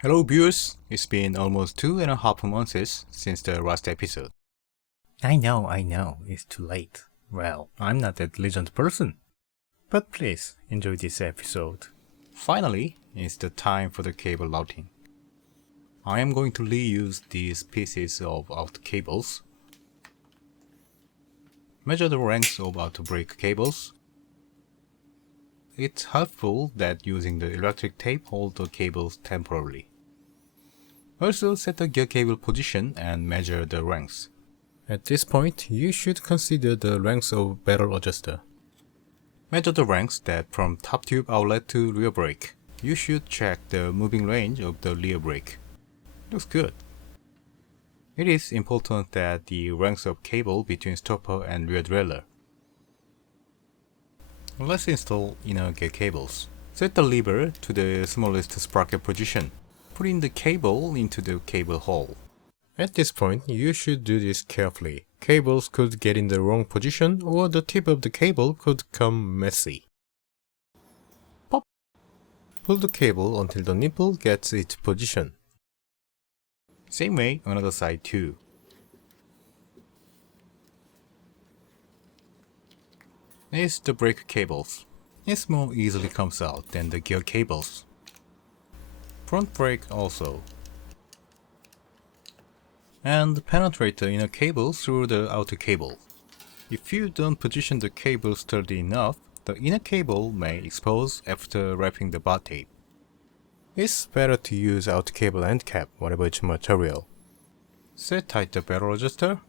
Hello viewers, it's been almost 2.5 months since the last episode. I know, it's too late. Well, I'm not that legend person. But please, enjoy this episode. Finally, it's the time for the cable routing. I am going to reuse these pieces of out cables, measure the length of out-break cables. It's helpful that using the electric tape hold the cables temporarily. Also set the gear cable position and measure the length. At this point, you should consider the length of barrel adjuster. Measure the length that from top tube outlet to rear brake. You should check the moving range of the rear brake. Looks good. It is important that the length of cable between stopper and rear derailleur. Let's install inner gear cables. Set the lever to the smallest sprocket position. Put in the cable into the cable hole. At this point, you should do this carefully. Cables could get in the wrong position or the tip of the cable could come messy. Pop! Pull the cable until the nipple gets its position. Same way on other side too. Is the brake cables. It more easily comes out than the gear cables. Front brake also. And penetrate the inner cable through the outer cable. If you don't position the cable sturdy enough, the inner cable may expose after wrapping the bar tape. It's better to use outer cable end cap, whatever its material. Set tight the barrel adjuster.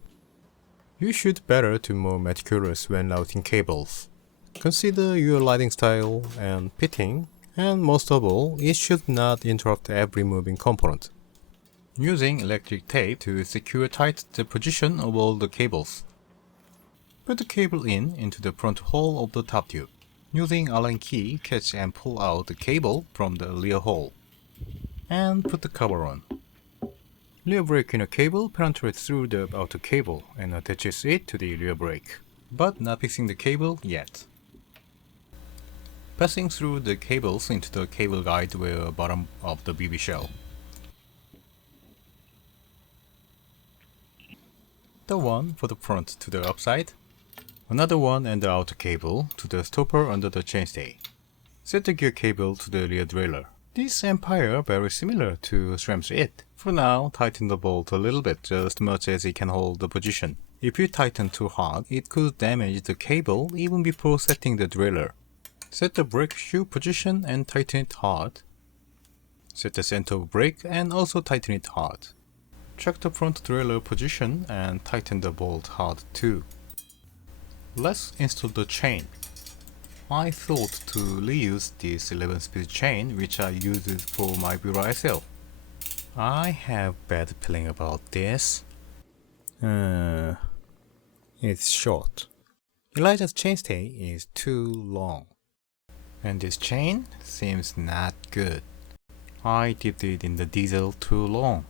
You should better to more meticulous when routing cables. Consider your lighting style and fitting, and most of all, it should not interrupt every moving component. Using electric tape to secure tight the position of all the cables. Put the cable into the front hole of the top tube. Using Allen key, catch and pull out the cable from the rear hole. And put the cover on. Rear brake inner cable penetrates through the outer cable and attaches it to the rear brake, but not fixing the cable yet. Passing through the cables into the cable guide where bottom of the BB shell. The one for the front to the upside, another one and the outer cable to the stopper under the chainstay. Set the gear cable to the rear derailleur. This Empire very similar to SRAM's IT. For now, tighten the bolt a little bit, just much as it can hold the position. If you tighten too hard, it could damage the cable even before setting the derailleur. Set the brake shoe position and tighten it hard. Set the center of brake and also tighten it hard. Check the front derailleur position and tighten the bolt hard too. Let's install the chain. I thought to reuse this 11-speed chain which I used for my Bureau SL. I have bad feeling about this. It's short. Elijah's chainstay is too long. And this chain seems not good. I dipped it in the diesel too long.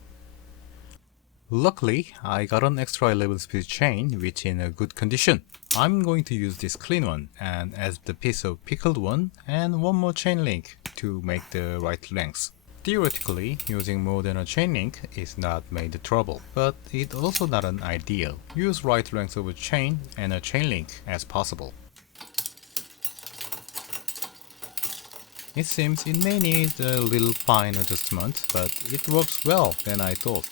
Luckily, I got an extra 11-speed chain which in a good condition. I'm going to use this clean one and add the piece of pickled one and one more chain link to make the right length. Theoretically, using more than a chain link is not made trouble, but it's also not an ideal. Use right length of a chain and a chain link as possible. It seems it may need a little fine adjustment, but it works well than I thought.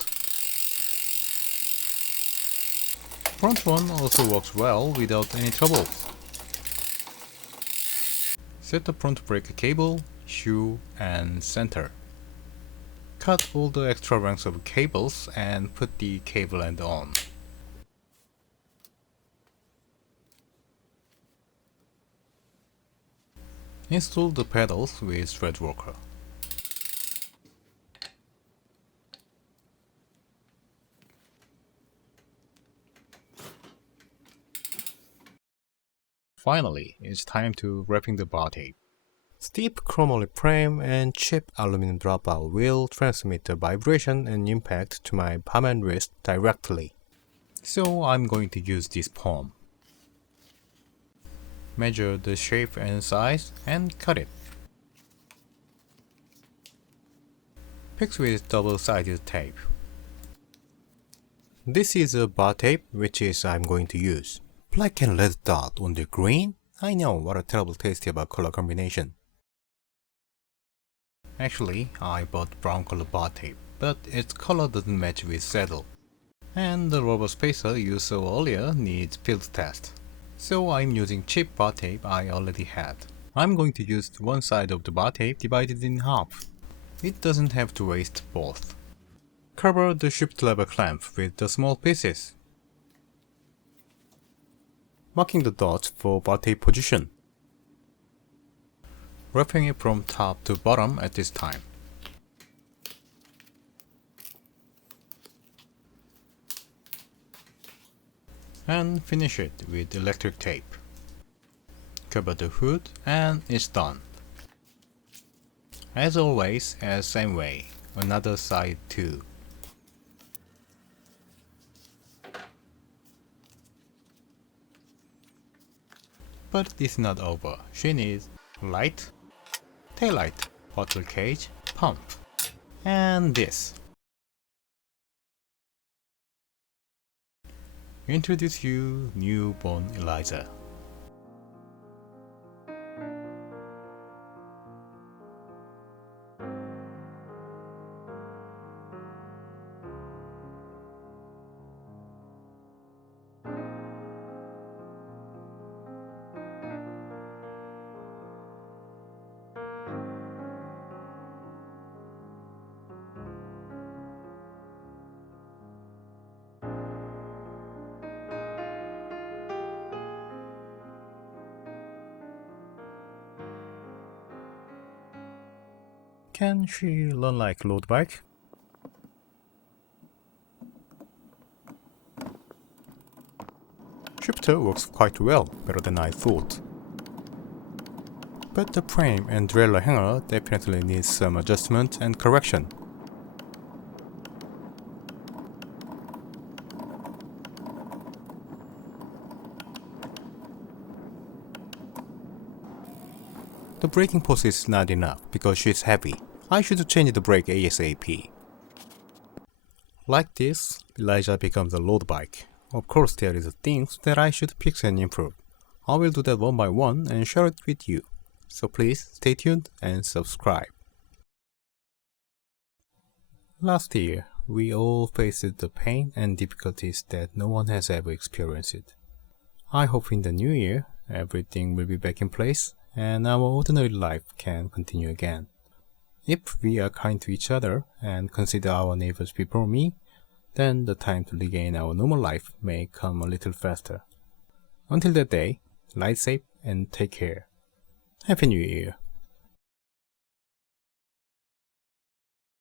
Front one also works well without any troubles. Set the front brake cable, shoe, and center. Cut all the extra lengths of cables and put the cable end on. Install the pedals with Threadworker. Finally, it's time to wrapping the bar tape. Steep chromoly frame and cheap aluminum dropout will transmit the vibration and impact to my palm and wrist directly. So I'm going to use this palm. Measure the shape and size and cut it. Fix with double-sided tape. This is a bar tape which I'm going to use. Black and red dot on the green? I know, what a terrible taste about color combination. Actually, I bought brown color bar tape, but its color doesn't match with saddle. And the rubber spacer you saw earlier needs field test. So I'm using cheap bar tape I already had. I'm going to use one side of the bar tape divided in half. It doesn't have to waste both. Cover the shift lever clamp with the small pieces. Marking the dots for bar tape position. Wrapping it from top to bottom at this time. And finish it with electric tape. Cover the hood and it's done. As always, same way, another side too. But it's not over. She needs light, taillight, bottle cage, pump, and this. Introduce you newborn Eliza. Can she learn like road bike? Shifter works quite well, better than I thought. But the frame and derailleur hanger definitely needs some adjustment and correction. The braking force is not enough because she's heavy. I should change the brake ASAP. Like this, Eliza becomes a road bike. Of course there is things that I should fix and improve. I will do that one by one and share it with you. So please stay tuned and subscribe. Last year, we all faced the pain and difficulties that no one has ever experienced. I hope in the new year, everything will be back in place and our ordinary life can continue again. If we are kind to each other and consider our neighbors before me, then the time to regain our normal life may come a little faster. Until that day, ride safe and take care. Happy New Year!